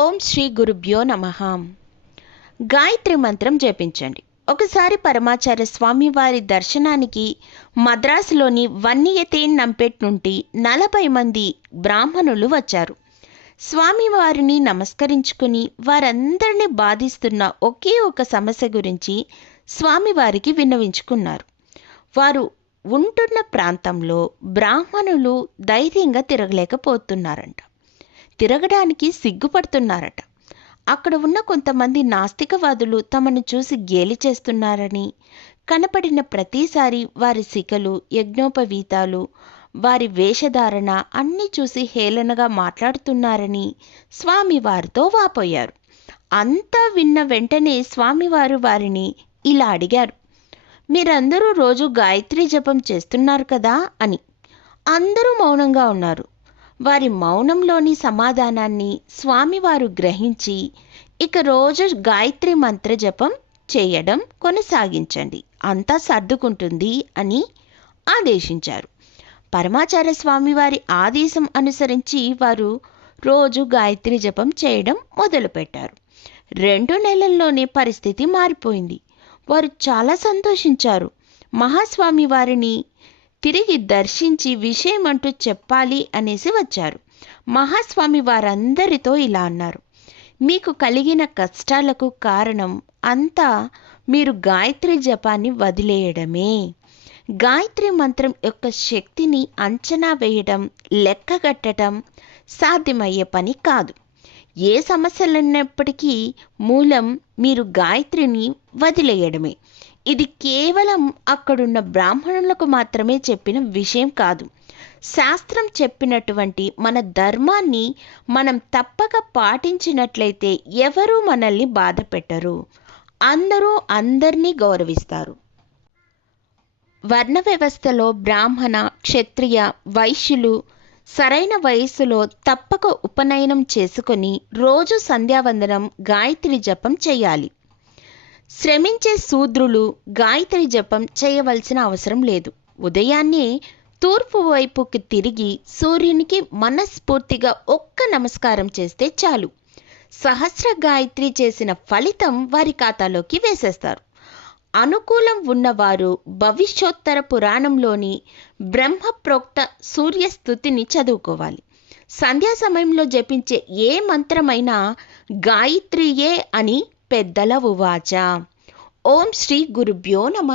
ఓం శ్రీ గురుభ్యో నమ. గాయత్రి మంత్రం జపించండి. ఒకసారి పరమాచార్య స్వామి వారి దర్శనానికి మద్రాసులోని వన్నీయతేన్ నంపేట్ నుండి నలభై మంది బ్రాహ్మణులు వచ్చారు. స్వామివారిని నమస్కరించుకుని వారందరినీ బాధిస్తున్న ఒకే ఒక సమస్య గురించి స్వామివారికి విన్నవించుకున్నారు. వారు ఉంటున్న ప్రాంతంలో బ్రాహ్మణులు ధైర్యంగా తిరగలేకపోతున్నారంట. తిరగడానికి సిగ్గుపడుతున్నారట. అక్కడ ఉన్న కొంతమంది నాస్తికవాదులు తమను చూసి గేలి చేస్తున్నారని కనపడిన ప్రతిసారి వారి శిఖలు యజ్ఞోపవీతాలు వారి వేషధారణ అన్నీ చూసి హేళనగా మాట్లాడుతున్నారని స్వామివారితో వాపోయారు. అంతా విన్న వెంటనే స్వామివారు వారిని ఇలా అడిగారు. మీరందరూ రోజు గాయత్రి జపం చేస్తున్నారు కదా అని. అందరూ మౌనంగా ఉన్నారు. వారి మౌనంలోని సమాధానాన్ని స్వామివారు గ్రహించి ఇక రోజు గాయత్రి మంత్ర జపం చేయడం కొనసాగించండి. అంతా సర్దుకుంటుంది అని ఆదేశించారు. పరమాచార్య స్వామివారి ఆదేశం అనుసరించి వారు రోజు గాయత్రి జపం చేయడం మొదలుపెట్టారు. రెండు నెలల్లోనే పరిస్థితి మారిపోయింది. వారు చాలా సంతోషించారు. మహాస్వామి వారిని తిరిగి దర్శించి విషయం అంటూ చెప్పాలి అనేసి వచ్చారు. మహాస్వామి వారందరితో ఇలా అన్నారు. మీకు కలిగిన కష్టాలకు కారణం అంతా మీరు గాయత్రి జపాన్ని వదిలేయడమే. గాయత్రి మంత్రం యొక్క శక్తిని అంచనా వేయడం లెక్కగట్టడం సాధ్యమయ్యే పని కాదు. ఏ సమస్యలున్నప్పటికీ మూలం మీరు గాయత్రిని వదిలేయడమే. ఇది కేవలం అక్కడున్న బ్రాహ్మణులకు మాత్రమే చెప్పిన విషయం కాదు. శాస్త్రం చెప్పినటువంటి మన ధర్మాన్ని మనం తప్పక పాటించినట్లయితే ఎవరూ మనల్ని బాధ పెట్టరు అందరూ అందరినీ గౌరవిస్తారు. వర్ణ వ్యవస్థలో బ్రాహ్మణ క్షత్రియ వైశ్యులు సరైన వయస్సులో తప్పక ఉపనయనం చేసుకొని రోజు సంధ్యావందనం గాయత్రి జపం చేయాలి. శ్రమించే శూద్రులు గాయత్రి జపం చేయవలసిన అవసరం లేదు. ఉదయాన్నే తూర్పు వైపుకి తిరిగి సూర్యునికి మనస్ఫూర్తిగా ఒక్క నమస్కారం చేస్తే చాలు. సహస్ర గాయత్రి చేసిన ఫలితం వారి ఖాతాలోకి వేసేస్తారు. అనుకూలం ఉన్నవారు భవిష్యోత్తర పురాణంలోని బ్రహ్మప్రోక్త సూర్యస్థుతిని చదువుకోవాలి. సంధ్యా సమయంలో జపించే ఏ మంత్రమైనా గాయత్రియే అని పెద్దల ఉవాచ. ఓం శ్రీ గురుభ్యో నమ.